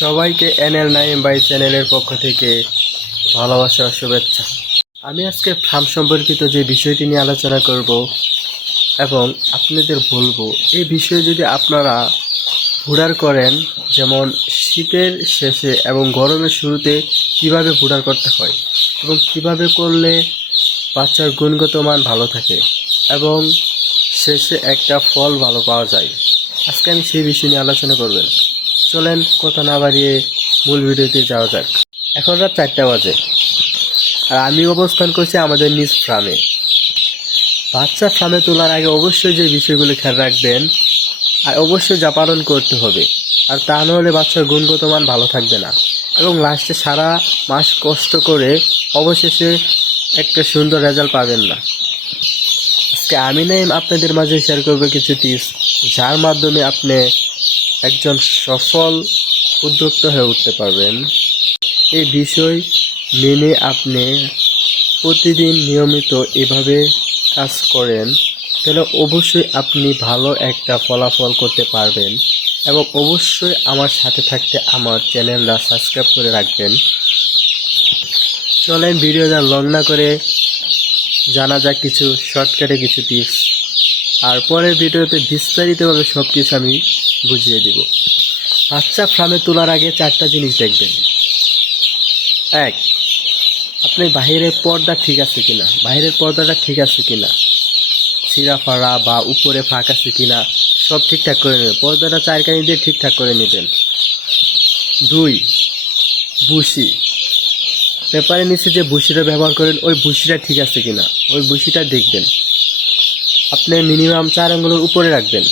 সবাইকে NL Naim by চ্যানেলের পক্ষ থেকে ভালোবাসা ও শুভেচ্ছা। আমি আজকে ফার্ম সম্পর্কিত যে বিষয়টি নিয়ে আলোচনা করব এবং আপনাদের বলবো, এই বিষয়ে যদি আপনারা ভুড়ার করেন, যেমন শীতের শেষে এবং গরমের শুরুতে কিভাবে ভুড়ার করতে হয় এবং কিভাবে করলে বাচ্চার গুণগত মান ভালো থাকে এবং শেষে একটা ফল ভালো পাওয়া যায়, আজকে আমি সেই বিষয় নিয়ে আলোচনা করবেন। চলেন কথা না বাড়িয়ে মূল ভিডিওতে যাওয়া যাক। এখন রাত 4টা বাজে আর আমি অবস্থান করছি আমাদের নিজ ফার্মে। বাচ্চা ফার্মে তোলার আগে অবশ্যই যে বিষয়গুলো খেয়াল রাখবেন আর অবশ্যই যা পালন করতে হবে, আর তা নাহলে বাচ্চার গুণগত মান ভালো থাকবে না এবং লাস্টে সারা মাস কষ্ট করে অবশেষে একটা সুন্দর রেজাল্ট পাবেন না। আজকে আমি নাইম আপনাদের মাঝে শেয়ার করবো কিছু টিপস, যার মাধ্যমে আপনি একজন সফল উদ্যোক্তা হয়ে উঠতে পারবেন। এই বিষয় মেনে আপনি প্রতিদিন নিয়মিত এভাবে কাজ করেন, তাহলে অবশ্যই আপনি ভালো একটা ফলাফল করতে পারবেন। এবং অবশ্যই আমার সাথে থাকতে আমার চ্যানেলটা সাবস্ক্রাইব করে রাখবেন। চলেন ভিডিওটা লং না করে জানা যাক কিছু শর্টকাটে কিছু টিপস, আর পরের ভিডিওতে বিস্তারিতভাবে সব কিছু আমি বুঝিয়ে দিব। বাচ্চা ফার্মে তোলার আগে 4টা জিনিস দেখবেন। 1, আপনি বাহিরের পর্দা ঠিক আছে কিনা, বাহিরের পর্দাটা ঠিক আছে কিনা, ছিঁড়া ফাড়া বা উপরে ফাঁক আছে কিনা সব ঠিকঠাক করে নেবেন। পর্দাটা 4 কানি দিয়ে ঠিকঠাক করে নেবেন। 2, বুশি, পেপারের নিচে যে বুশিটা ব্যবহার করেন ওই বুশিটা ঠিক আছে কিনা, ওই বুশিটা দেখবেন। আপনি মিনিমাম 4 আঙ্গুলের উপরে রাখবেন,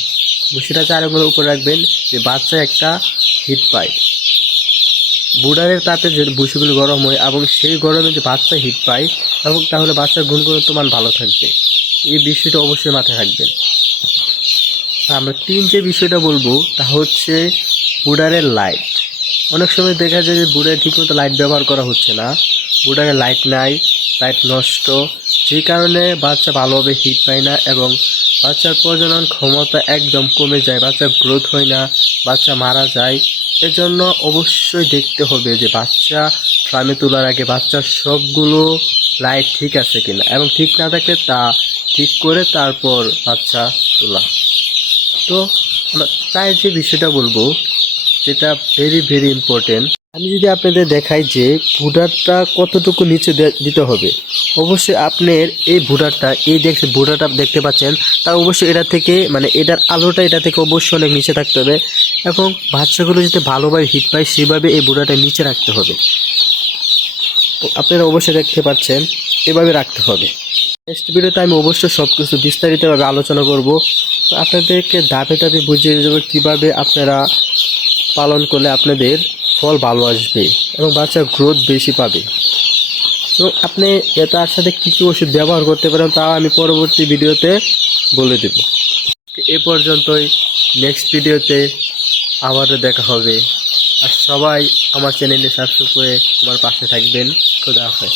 বুশিটা 4 আঙ্গুলের উপরে রাখবেন, যে বাচ্চা একটা হিট পায়। বুডারের তাপে যে বুশিগুলো গরম হয় এবং সেই গরমে যে বাচ্চা হিট পায়, এবং তাহলে বাচ্চার গুণগত মান ভালো থাকবে। এই বিষয়টা অবশ্যই মাথায় রাখবেন। আমরা 3 যে বিষয়টা বলবো তা হচ্ছে বুডারের লাইট। অনেক সময় দেখা যায় যে বুডারে ঠিকমতো লাইট ব্যবহার করা হচ্ছে না, বুডারে লাইট নাই, লাইট নষ্ট, যে কারণে বাচ্চা ভালোভাবে হিট পায় না এবং বাচ্চার প্রজনন ক্ষমতা একদম কমে যায়, বাচ্চার গ্রোথ হয় না, বাচ্চা মারা যায়। এজন্য অবশ্যই দেখতে হবে যে বাচ্চা ফার্মে তোলার আগে বাচ্চার সবগুলো লাইট ঠিক আছে কিনা, এবং ঠিক না থাকলে তা ঠিক করে তারপর বাচ্চা তোলা। তো আমরা তাই যে বিষয়টা বলবো, যেটা ভেরি ইম্পর্টেন্ট, আমি যদি আপনাদের দেখাই যে ভুডারটা কতটুকু নিচে দিতে হবে। অবশ্যই আপনার এই ভুডারটা, এই ভুডারটা দেখতে পাচ্ছেন, তা অবশ্যই এটা থেকে মানে এটার আলোটা এটা থেকে অবশ্যই অনেক নিচে থাকতে হবে, এবং বাচ্চাগুলো যাতে ভালোভাবে হিট পায় সেভাবে এই ভুডারটা নিচে রাখতে হবে। আপনারা অবশ্যই দেখতে পাচ্ছেন এভাবে রাখতে হবে। নেক্সট ভিডিওতে আমি অবশ্যই সব কিছু বিস্তারিতভাবে আলোচনা করব, আপনাদেরকে ধাপে ধাপে বুঝিয়ে দেবো কীভাবে আপনারা পালন করলে আপনাদের ফল ভালো আসবে এবং বাচ্চার গ্রোথ বেশি পাবে। তো আপনি তার সাথে কী কী ওষুধ ব্যবহার করতে পারেন তাও আমি পরবর্তী ভিডিওতে বলে দেব। এ পর্যন্তই, নেক্সট ভিডিওতে আবারও দেখা হবে। আর সবাই আমার চ্যানেলে সাবস্ক্রাইব করে আমার পাশে থাকবেন। খোদা হাফেজ।